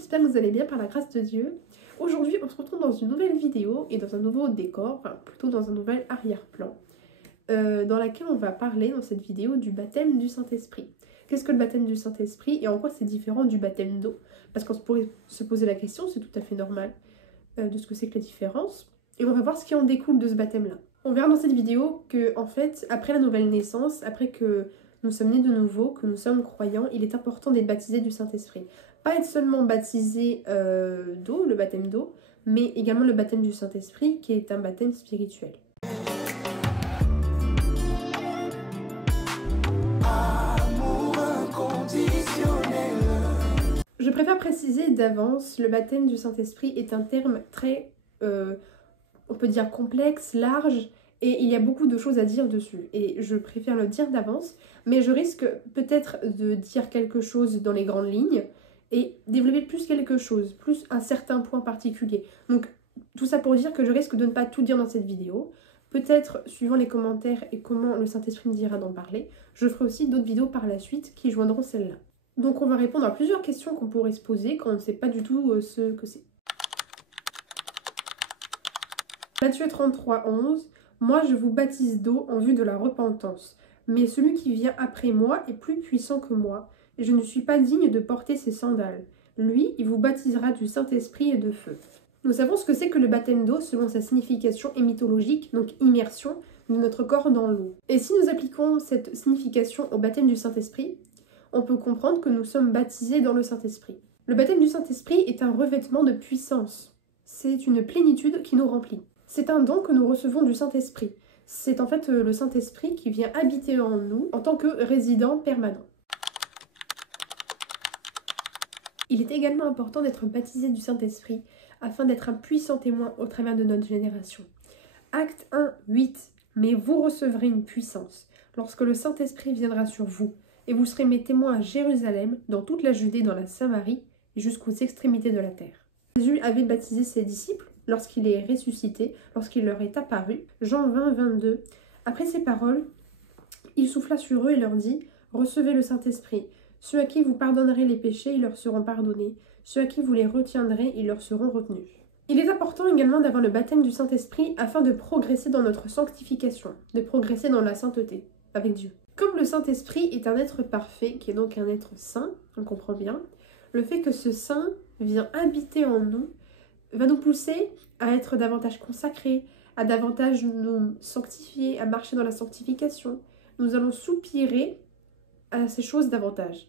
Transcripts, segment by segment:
j'espère que vous allez bien par la grâce de Dieu. Aujourd'hui, on se retrouve dans une nouvelle vidéo et dans un nouveau décor, enfin plutôt dans un nouvel arrière-plan, dans laquelle on va parler dans cette vidéo du baptême du Saint-Esprit. Qu'est-ce que le baptême du Saint-Esprit et en quoi c'est différent du baptême d'eau? Parce qu'on pourrait se poser la question, c'est tout à fait normal, de ce que c'est que la différence. Et on va voir ce qui en découle de ce baptême-là. On verra dans cette vidéo que, en fait, après la nouvelle naissance, après que nous sommes nés de nouveau, que nous sommes croyants, il est important d'être baptisé du Saint-Esprit. Pas être seulement baptisé d'eau, le baptême d'eau, mais également le baptême du Saint-Esprit, qui est un baptême spirituel. Je préfère préciser d'avance, le baptême du Saint-Esprit est un terme très, on peut dire complexe, large, et il y a beaucoup de choses à dire dessus. Et je préfère le dire d'avance, mais je risque peut-être de dire quelque chose dans les grandes lignes, et développer plus quelque chose, plus un certain point particulier. Donc tout ça pour dire que je risque de ne pas tout dire dans cette vidéo. Peut-être, suivant les commentaires et comment le Saint-Esprit me dira d'en parler, je ferai aussi d'autres vidéos par la suite qui joindront celle-là. Donc on va répondre à plusieurs questions qu'on pourrait se poser quand on ne sait pas du tout ce que c'est. Matthieu 33, 11. Moi je vous baptise d'eau en vue de la repentance, mais celui qui vient après moi est plus puissant que moi, et je ne suis pas digne de porter ses sandales. Lui, il vous baptisera du Saint-Esprit et de feu. Nous savons ce que c'est que le baptême d'eau selon sa signification hémitologique, donc immersion de notre corps dans l'eau. Et si nous appliquons cette signification au baptême du Saint-Esprit, on peut comprendre que nous sommes baptisés dans le Saint-Esprit. Le baptême du Saint-Esprit est un revêtement de puissance. C'est une plénitude qui nous remplit. C'est un don que nous recevons du Saint-Esprit. C'est en fait le Saint-Esprit qui vient habiter en nous en tant que résident permanent. Il est également important d'être baptisé du Saint-Esprit afin d'être un puissant témoin au travers de notre génération. Acte 1, 8. Mais vous recevrez une puissance lorsque le Saint-Esprit viendra sur vous, et vous serez mes témoins à Jérusalem, dans toute la Judée, dans la Samarie, et jusqu'aux extrémités de la terre. Jésus avait baptisé ses disciples lorsqu'il est ressuscité, lorsqu'il leur est apparu. Jean 20, 22. Après ces paroles, il souffla sur eux et leur dit « Recevez le Saint-Esprit. Ceux à qui vous pardonnerez les péchés, ils leur seront pardonnés. Ceux à qui vous les retiendrez, ils leur seront retenus. » Il est important également d'avoir le baptême du Saint-Esprit afin de progresser dans notre sanctification, de progresser dans la sainteté avec Dieu. Comme le Saint-Esprit est un être parfait, qui est donc un être saint, on comprend bien, le fait que ce saint vient habiter en nous va nous pousser à être davantage consacrés, à davantage nous sanctifier, à marcher dans la sanctification. Nous allons soupirer à ces choses davantage.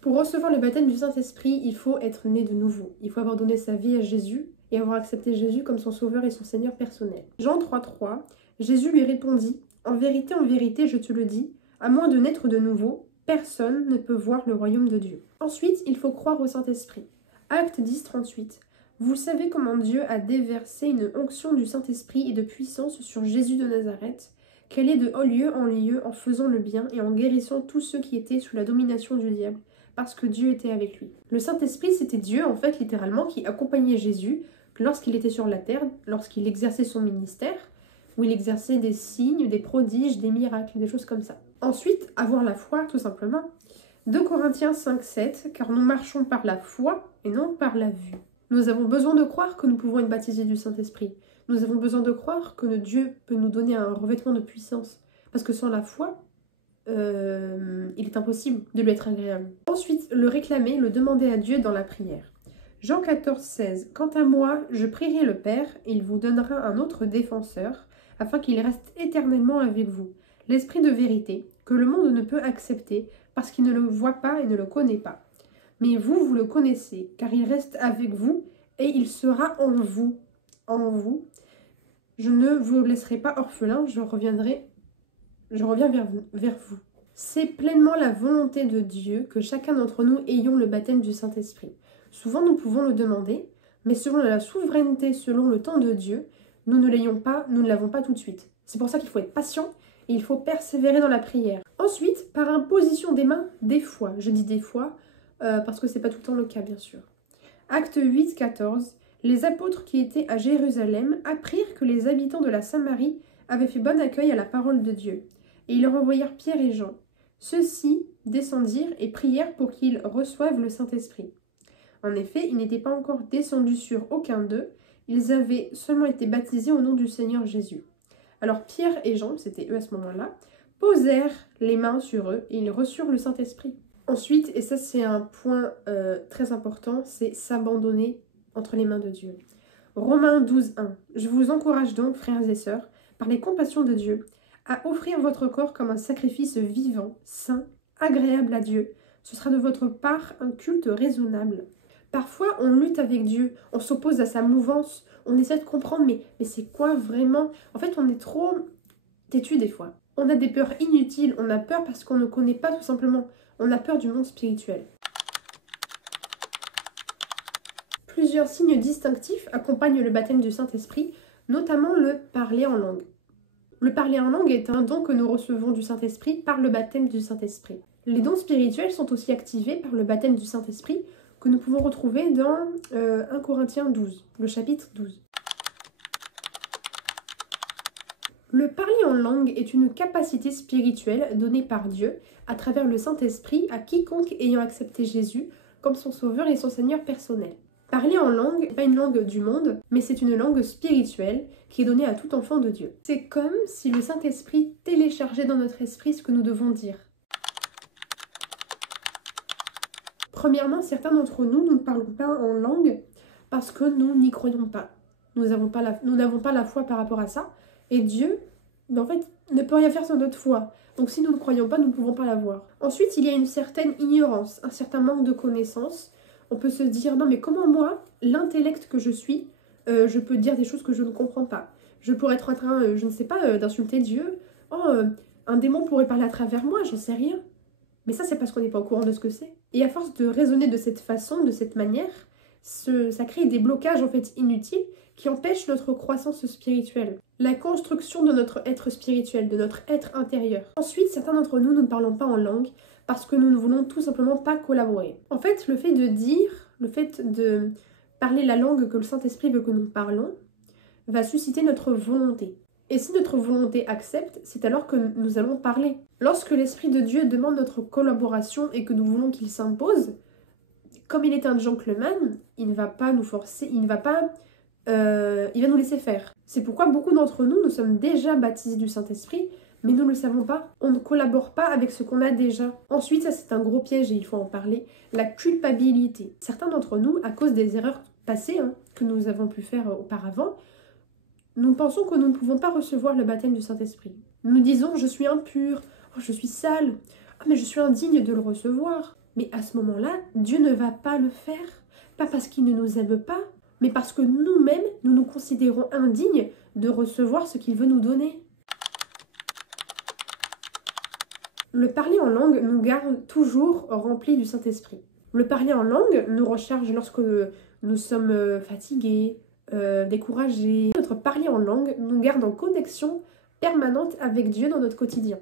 Pour recevoir le baptême du Saint-Esprit, il faut être né de nouveau. Il faut avoir donné sa vie à Jésus et avoir accepté Jésus comme son sauveur et son Seigneur personnel. Jean 3, 3. Jésus lui répondit « en vérité, je te le dis, à moins de naître de nouveau, personne ne peut voir le royaume de Dieu. » Ensuite, il faut croire au Saint-Esprit. Acte 10, 38. Vous savez comment Dieu a déversé une onction du Saint-Esprit et de puissance sur Jésus de Nazareth, qu'elle est de lieu en lieu en faisant le bien et en guérissant tous ceux qui étaient sous la domination du diable, parce que Dieu était avec lui. Le Saint-Esprit, c'était Dieu, en fait, littéralement, qui accompagnait Jésus lorsqu'il était sur la terre, lorsqu'il exerçait son ministère, où il exerçait des signes, des prodiges, des miracles, des choses comme ça. Ensuite, avoir la foi, tout simplement. 2 Corinthiens 5, 7, car nous marchons par la foi et non par la vue. Nous avons besoin de croire que nous pouvons être baptisés du Saint-Esprit. Nous avons besoin de croire que Dieu peut nous donner un revêtement de puissance. Parce que sans la foi, il est impossible de lui être agréable. Ensuite, le réclamer, le demander à Dieu dans la prière. Jean 14, 16. Quant à moi, je prierai le Père, et il vous donnera un autre défenseur, afin qu'il reste éternellement avec vous. L'Esprit de vérité, que le monde ne peut accepter, parce qu'il ne le voit pas et ne le connaît pas. Mais vous, vous le connaissez, car il reste avec vous, et il sera en vous. En vous. Je ne vous laisserai pas orphelin, je reviens vers vous. C'est pleinement la volonté de Dieu que chacun d'entre nous ayons le baptême du Saint-Esprit. Souvent nous pouvons le demander, mais selon la souveraineté, selon le temps de Dieu, nous ne l'avons pas tout de suite. C'est pour ça qu'il faut être patient et il faut persévérer dans la prière. Ensuite, par imposition des mains, des fois. Je dis des fois parce que c'est pas tout le temps le cas, bien sûr. Acte 8, 14. Les apôtres qui étaient à Jérusalem apprirent que les habitants de la Samarie avaient fait bon accueil à la parole de Dieu. Et ils leur envoyèrent Pierre et Jean. Ceux-ci descendirent et prièrent pour qu'ils reçoivent le Saint-Esprit. En effet, ils n'étaient pas encore descendus sur aucun d'eux, ils avaient seulement été baptisés au nom du Seigneur Jésus. Alors Pierre et Jean, c'était eux à ce moment-là, posèrent les mains sur eux et ils reçurent le Saint-Esprit. Ensuite, et ça c'est un point très important, c'est s'abandonner entre les mains de Dieu. Romains 12:1. Je vous encourage donc, frères et sœurs, par les compassions de Dieu, à offrir votre corps comme un sacrifice vivant, saint, agréable à Dieu. Ce sera de votre part un culte raisonnable. Parfois, on lutte avec Dieu, on s'oppose à sa mouvance, on essaie de comprendre, mais c'est quoi vraiment? En fait, on est trop têtu des fois. On a des peurs inutiles, on a peur parce qu'on ne connaît pas tout simplement. On a peur du monde spirituel. Plusieurs signes distinctifs accompagnent le baptême du Saint-Esprit, notamment le parler en langue. Le parler en langue est un don que nous recevons du Saint-Esprit par le baptême du Saint-Esprit. Les dons spirituels sont aussi activés par le baptême du Saint-Esprit que nous pouvons retrouver dans 1 Corinthiens 12, le chapitre 12. Le parler en langue est une capacité spirituelle donnée par Dieu à travers le Saint-Esprit à quiconque ayant accepté Jésus comme son sauveur et son Seigneur personnel. Parler en langue n'est pas une langue du monde, mais c'est une langue spirituelle qui est donnée à tout enfant de Dieu. C'est comme si le Saint-Esprit téléchargeait dans notre esprit ce que nous devons dire. Premièrement, certains d'entre nous, nous ne parlons pas en langue parce que nous n'y croyons pas. Nous n'avons pas la foi par rapport à ça. Et Dieu, en fait, ne peut rien faire sans notre foi. Donc si nous ne croyons pas, nous ne pouvons pas l'avoir. Ensuite, il y a une certaine ignorance, un certain manque de connaissances. On peut se dire, non mais comment moi, l'intellect que je suis, je peux dire des choses que je ne comprends pas. Je pourrais être en train, je ne sais pas, d'insulter Dieu. Oh, un démon pourrait parler à travers moi, j'en sais rien. Mais ça, c'est parce qu'on n'est pas au courant de ce que c'est. Et à force de raisonner de cette façon, de cette manière, ça crée des blocages en fait inutiles qui empêchent notre croissance spirituelle. La construction de notre être spirituel, de notre être intérieur. Ensuite, certains d'entre nous ne parlons pas en langue parce que nous ne voulons tout simplement pas collaborer. En fait, le fait de dire, le fait de parler la langue que le Saint-Esprit veut que nous parlons, va susciter notre volonté. Et si notre volonté accepte, c'est alors que nous allons parler. Lorsque l'Esprit de Dieu demande notre collaboration et que nous voulons qu'il s'impose, comme il est un gentleman, il ne va pas nous forcer, il va nous laisser faire. C'est pourquoi beaucoup d'entre nous, nous sommes déjà baptisés du Saint-Esprit, mais nous ne le savons pas. On ne collabore pas avec ce qu'on a déjà. Ensuite, ça c'est un gros piège et il faut en parler, la culpabilité. Certains d'entre nous, à cause des erreurs passées que nous avons pu faire auparavant, nous pensons que nous ne pouvons pas recevoir le baptême du Saint-Esprit. Nous disons, je suis impur, oh, je suis sale, oh, mais je suis indigne de le recevoir. Mais à ce moment-là, Dieu ne va pas le faire. Pas parce qu'il ne nous aime pas, mais parce que nous-mêmes, nous nous considérons indignes de recevoir ce qu'il veut nous donner. Le parler en langue nous garde toujours remplis du Saint-Esprit. Le parler en langue nous recharge lorsque nous sommes fatigués, découragés. Notre parler en langue nous garde en connexion permanente avec Dieu dans notre quotidien.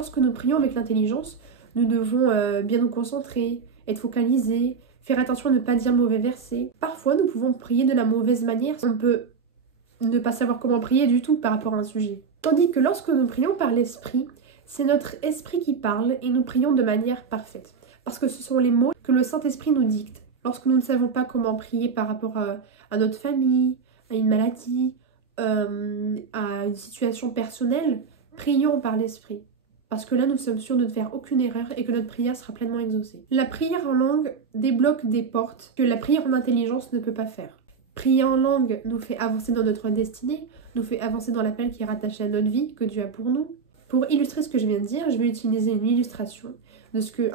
Lorsque nous prions avec l'intelligence, nous devons bien nous concentrer, être focalisés, faire attention à ne pas dire mauvais versets. Parfois, nous pouvons prier de la mauvaise manière. On peut ne pas savoir comment prier du tout par rapport à un sujet. Tandis que lorsque nous prions par l'esprit, c'est notre esprit qui parle et nous prions de manière parfaite. Parce que ce sont les mots que le Saint-Esprit nous dicte. Lorsque nous ne savons pas comment prier par rapport à notre famille, à une maladie, à une situation personnelle, prions par l'esprit. Parce que là, nous sommes sûrs de ne faire aucune erreur et que notre prière sera pleinement exaucée. La prière en langue débloque des portes que la prière en intelligence ne peut pas faire. Prier en langue nous fait avancer dans notre destinée, nous fait avancer dans l'appel qui est rattaché à notre vie, que Dieu a pour nous. Pour illustrer ce que je viens de dire, je vais utiliser une illustration de ce que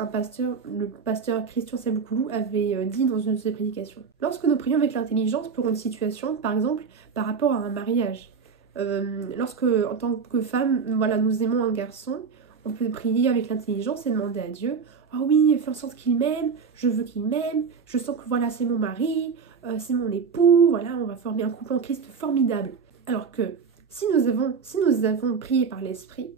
le pasteur Christian Saboukoulou avait dit dans une de ses prédications. Lorsque nous prions avec l'intelligence pour une situation, par exemple, par rapport à un mariage, lorsque, en tant que femme, voilà, nous aimons un garçon, on peut prier avec l'intelligence et demander à Dieu « Oh oui, fais en sorte qu'il m'aime, je veux qu'il m'aime, je sens que voilà, c'est mon mari, c'est mon époux, voilà, on va former un couple en Christ formidable. » Alors que si nous avons prié par l'Esprit,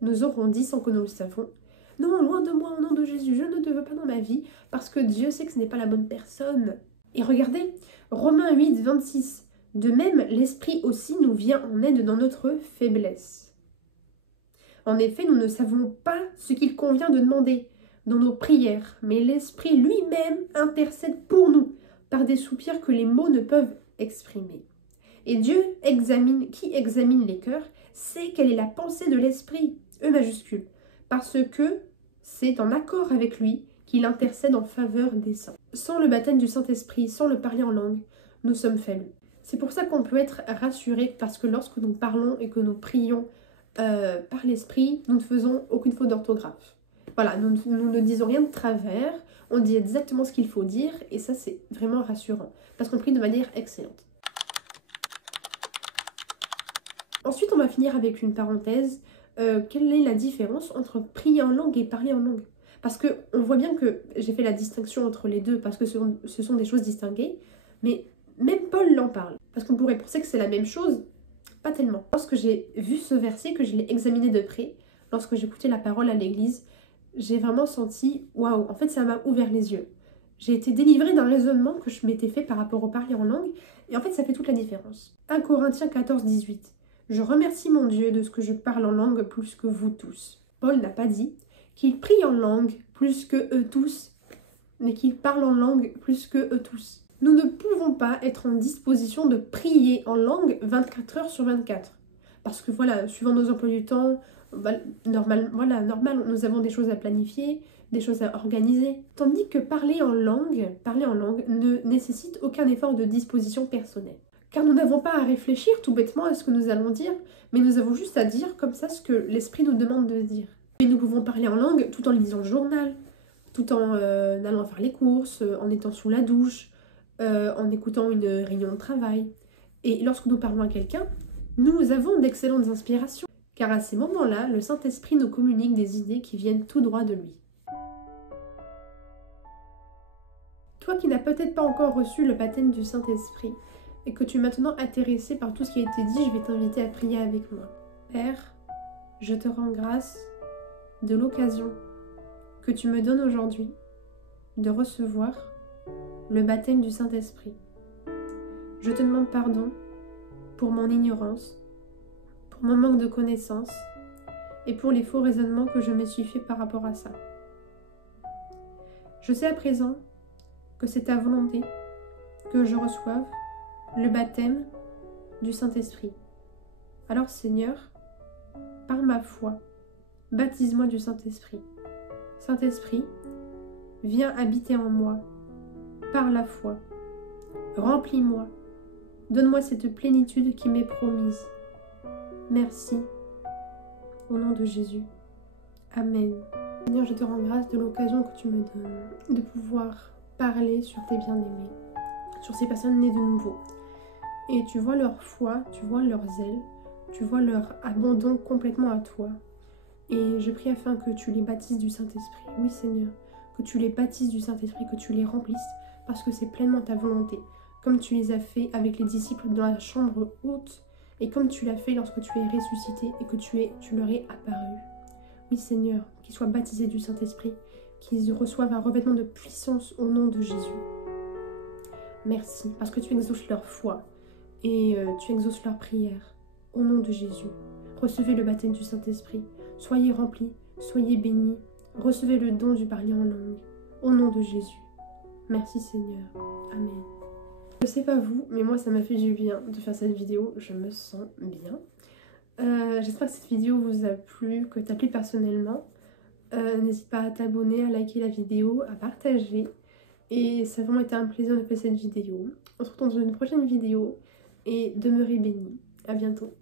nous aurons dit sans que nous le savons « Non, loin de moi, au nom de Jésus, je ne te veux pas dans ma vie, parce que Dieu sait que ce n'est pas la bonne personne. » Et regardez, Romains 8, 26. De même, l'Esprit aussi nous vient en aide dans notre faiblesse. En effet, nous ne savons pas ce qu'il convient de demander dans nos prières, mais l'Esprit lui-même intercède pour nous par des soupirs que les mots ne peuvent exprimer. Et Dieu qui examine les cœurs, sait quelle est la pensée de l'Esprit, E majuscule, parce que c'est en accord avec lui qu'il intercède en faveur des saints. Sans le baptême du Saint-Esprit, sans le parler en langue, nous sommes faibles. C'est pour ça qu'on peut être rassuré, parce que lorsque nous parlons et que nous prions par l'Esprit, nous ne faisons aucune faute d'orthographe. Voilà, nous ne disons rien de travers, on dit exactement ce qu'il faut dire, et ça c'est vraiment rassurant, parce qu'on prie de manière excellente. Ensuite, on va finir avec une parenthèse. Quelle est la différence entre prier en langue et parler en langue? Parce qu'on voit bien que j'ai fait la distinction entre les deux, parce que ce sont des choses distinguées, mais même Paul l'en parle. Parce qu'on pourrait penser que c'est la même chose, pas tellement. Lorsque j'ai vu ce verset, que je l'ai examiné de près, lorsque j'écoutais la parole à l'église, j'ai vraiment senti, waouh, en fait ça m'a ouvert les yeux. J'ai été délivrée d'un raisonnement que je m'étais fait par rapport au parler en langue, et en fait ça fait toute la différence. 1 Corinthiens 14, 18. Je remercie mon Dieu de ce que je parle en langue plus que vous tous. Paul n'a pas dit qu'il prie en langue plus que eux tous, mais qu'il parle en langue plus que eux tous. Nous ne pouvons pas être en disposition de prier en langue 24 heures sur 24. Parce que voilà, suivant nos emplois du temps, normal, nous avons des choses à planifier, des choses à organiser. Tandis que parler en langue ne nécessite aucun effort de disposition personnelle. Car nous n'avons pas à réfléchir tout bêtement à ce que nous allons dire, mais nous avons juste à dire comme ça ce que l'Esprit nous demande de dire. Et nous pouvons parler en langue tout en lisant le journal, tout en allant faire les courses, en étant sous la douche, en écoutant une réunion de travail. Et lorsque nous parlons à quelqu'un, nous avons d'excellentes inspirations, car à ces moments-là, le Saint-Esprit nous communique des idées qui viennent tout droit de lui. Toi qui n'as peut-être pas encore reçu le baptême du Saint-Esprit, et que tu es maintenant intéressé par tout ce qui a été dit, je vais t'inviter à prier avec moi. Père, je te rends grâce de l'occasion que tu me donnes aujourd'hui de recevoir le baptême du Saint-Esprit. Je te demande pardon pour mon ignorance, pour mon manque de connaissances et pour les faux raisonnements que je me suis fait par rapport à ça. Je sais à présent que c'est ta volonté que je reçoive le baptême du Saint-Esprit. Alors Seigneur, par ma foi, baptise-moi du Saint-Esprit. Saint-Esprit, viens habiter en moi, par la foi. Remplis-moi, donne-moi cette plénitude qui m'est promise. Merci, au nom de Jésus. Amen. Seigneur, je te rends grâce de l'occasion que tu me donnes de pouvoir parler sur tes bien-aimés, sur ces personnes nées de nouveau. Et tu vois leur foi, tu vois leur zèle, tu vois leur abandon complètement à toi. Et je prie afin que tu les baptises du Saint-Esprit. Oui Seigneur, que tu les baptises du Saint-Esprit, que tu les remplisses, parce que c'est pleinement ta volonté. Comme tu les as fait avec les disciples dans la chambre haute, et comme tu l'as fait lorsque tu es ressuscité et que tu leur es apparu. Oui Seigneur, qu'ils soient baptisés du Saint-Esprit, qu'ils reçoivent un revêtement de puissance au nom de Jésus. Merci, parce que tu exauces leur foi et tu exauces leur prière. Au nom de Jésus, recevez le baptême du Saint-Esprit. Soyez remplis, soyez bénis. Recevez le don du parler en langue. Au nom de Jésus. Merci Seigneur. Amen. Je sais pas vous, mais moi ça m'a fait du bien de faire cette vidéo. Je me sens bien. J'espère que cette vidéo vous a plu, que t'as plu personnellement. N'hésite pas à t'abonner, à liker la vidéo, à partager. Et ça a vraiment été un plaisir de faire cette vidéo. On se retrouve dans une prochaine vidéo. Et demeurez bénis. À bientôt.